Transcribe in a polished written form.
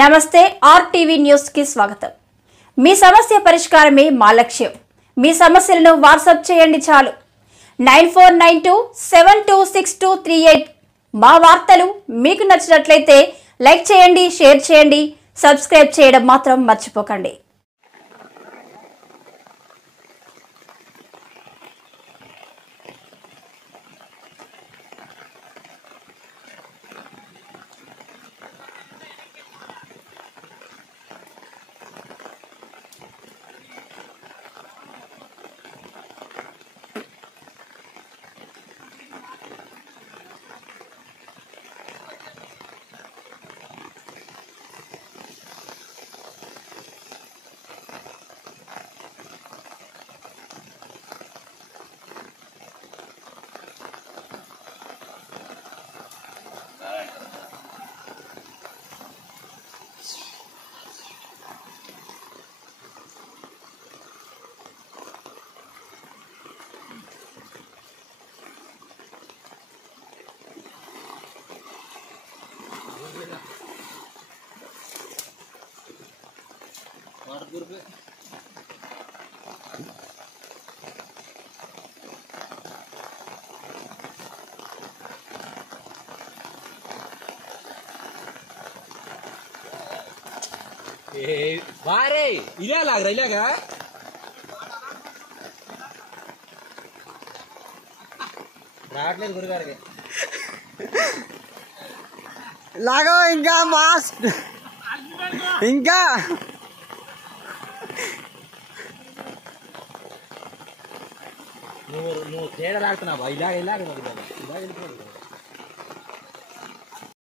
నమస్తే RTV news కి స్వాగతం। మీ సమస్య పరిష్కారమే మా లక్ష్యం। మీ సమస్యలను వాట్సాప్ చేయండి చాలు 9492726238। మా వార్తలు మీకు నచ్చినట్లయితే లైక్ చేయండి, షేర్ చేయండి, సబ్స్క్రైబ్ చేయడం మాత్రం మర్చిపోకండి। बारे इला लाग रहा इला राटले गुरुगार के लागो इंका मास्क इंका नो नो तेरा लागतना भाई इला इला